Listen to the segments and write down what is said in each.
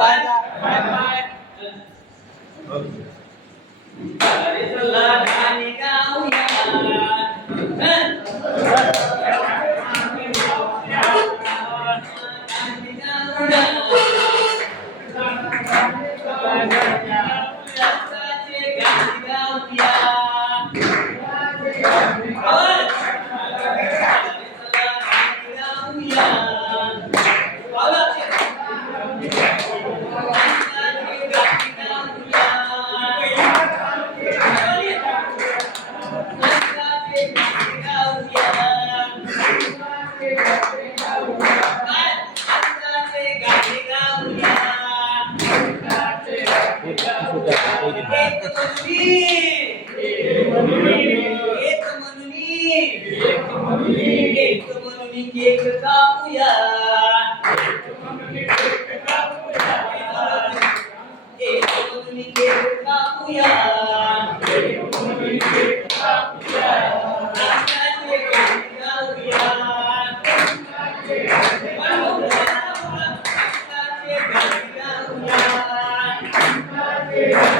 Bye. Yeah.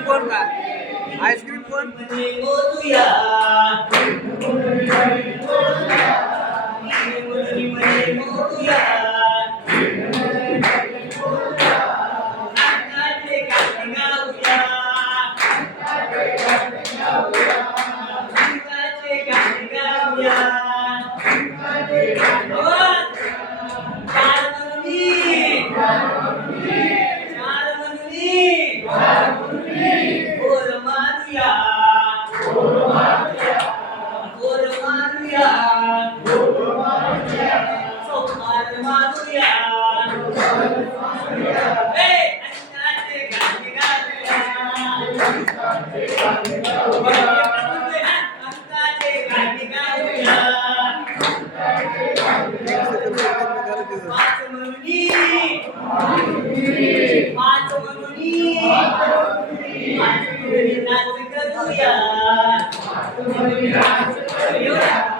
कोण का ice cream कोण म्हणे Hallelujah. Hallelujah.